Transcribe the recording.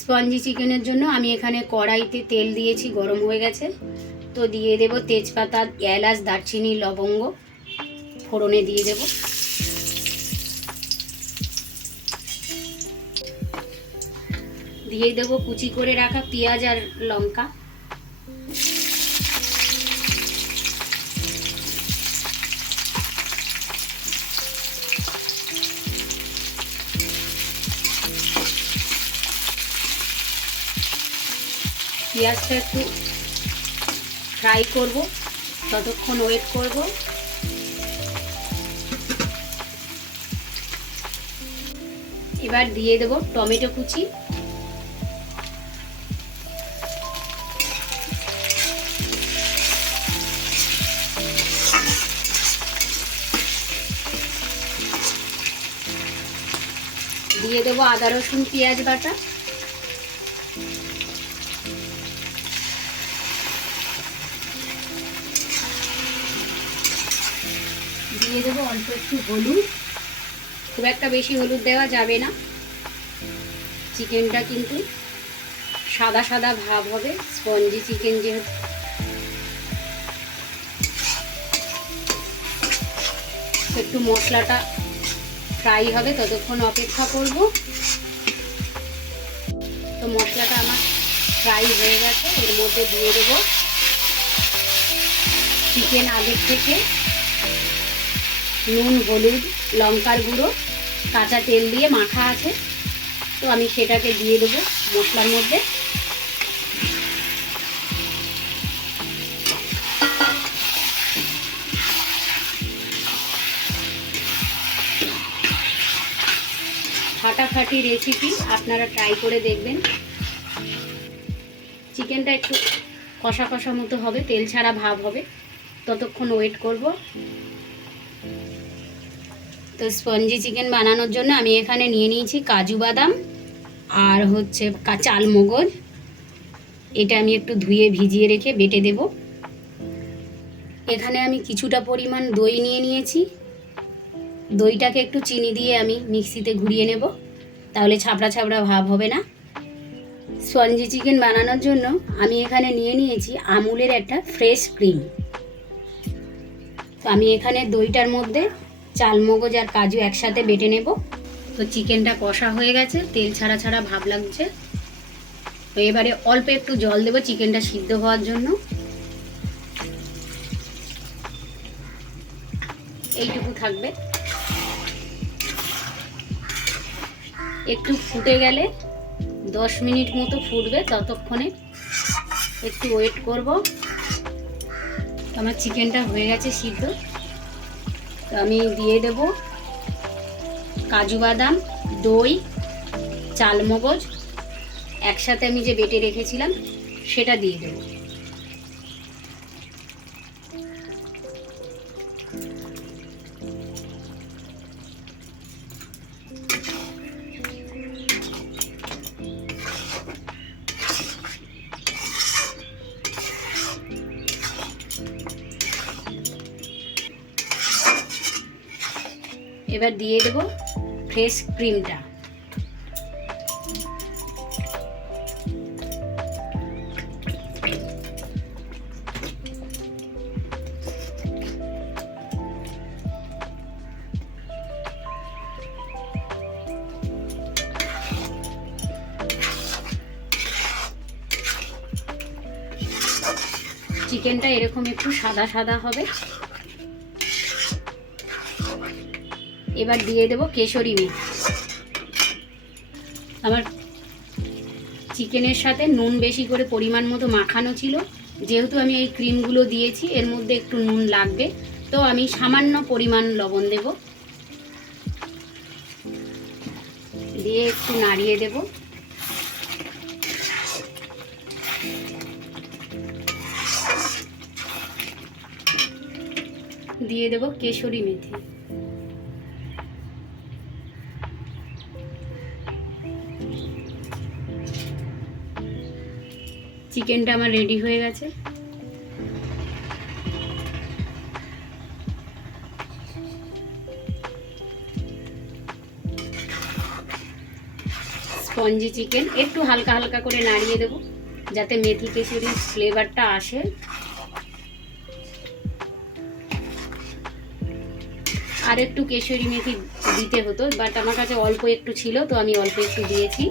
Spongy চিকেনের জন্য আমি এখানে কড়াইতে তেল দিয়েছি, গরম হয়ে গেছে। তো দিয়ে দেব তেজপাতা, এলাচ, দারচিনি, লবঙ্গ। ফোড়নে দিয়ে দেব। দিয়ে দেব কুচি করে রাখা পেঁয়াজ আর লঙ্কা। পেঁয়াজটা একটু ফ্রাই করব, ততক্ষণ ওয়েট করব। এবার দিয়ে দেব টমেটো কুচি। দিয়ে দেবো আদা রসুন পেঁয়াজ বাটা। দিয়ে দেবো, অল্প একটু হলুদ। খুব একটা বেশি হলুদ দেওয়া যাবে না। চিকেনটা কিন্তু সাদা সাদা ভাব হবে, স্পঞ্জি চিকেন যেহেতু। একটু মশলাটা ফ্রাই হবে, ততক্ষণ অপেক্ষা করব। তো মশলাটা আমার ফ্রাই হয়ে গেছে, এর মধ্যে দিয়ে দেবো। চিকেন আগের থেকে নুন, হলুদ, লঙ্কার গুঁড়ো, কাঁচা তেল দিয়ে মাখা আছে। তো আমি সেটাকে দিয়ে দেবো মশলার মধ্যে। ফাটাফাটি রেসিপি আপনারা ট্রাই করে দেখবেন। চিকেনটা একটু কষা কষা মতো হবে, তেল ছাড়া ভাব হবে। ততক্ষণ ওয়েট করব। তো স্পঞ্জি চিকেন বানানোর জন্য আমি এখানে নিয়ে নিয়েছি কাজু বাদাম আর হচ্ছে চাল মগজ। এটা আমি একটু ধুয়ে ভিজিয়ে রেখে বেটে দেব। এখানে আমি কিছুটা পরিমাণ দই নিয়ে নিয়েছি। দইটাকে একটু চিনি দিয়ে আমি মিক্সিতে ঘুরিয়ে নেব। তাহলে ছাপড়া ছাপড়া ভাব হবে না। স্পঞ্জি চিকেন বানানোর জন্য আমি এখানে নিয়ে নিয়েছি আমুলের একটা ফ্রেশ ক্রিম। তো আমি এখানে দইটার মধ্যে চালমগজ আর কাজু একসাথে বেটে নেব। তো চিকেনটা কষা হয়ে গেছে, তেল ছাড়া ছাড়া ভাব লাগছে। তো এবারে অল্প একটু জল দেবো চিকেনটা সিদ্ধ হওয়ার জন্য। এইটুকু থাকবে। একটু ফুটে গেলে দশ মিনিট মতো ফুটবে, ততক্ষণে একটু ওয়েট করব। আমার চিকেনটা হয়ে গেছে সিদ্ধ। তো আমি দিয়ে দেব কাজু বাদাম, দই, চালমগজ। একসাথে আমি যে বেটে রেখেছিলাম, সেটা দিয়ে দেব। এবার দিয়ে দেব ফ্রেশ ক্রিমটা চিকেনটা এরকম একটু সাদা সাদা হবে। এবার দিয়ে দেব কেশরি মিট। আমার চিকেনের সাথে নুন বেশি করে পরিমাণ মতো মাখানো ছিল। যেহেতু আমি এই ক্রিমগুলো দিয়েছি, এর মধ্যে একটু নুন লাগবে। তো আমি সামান্য পরিমাণ লবণ দেব। দিয়ে একটু নাড়িয়ে দেব। দিয়ে দেব কেশরি মেথি। চিকেনটা আমার রেডি হয়ে গেছে। স্পঞ্জি চিকেন, একটু হালকা হালকা করে নাড়িয়ে দেবো, যাতে মেথি কেশরির ফ্লেভারটা আসে। আর একটু কেশরি মেথি দিতে হতো বাট আমার কাছে অল্প একটু ছিল, তো আমি অল্প একটু দিয়েছি।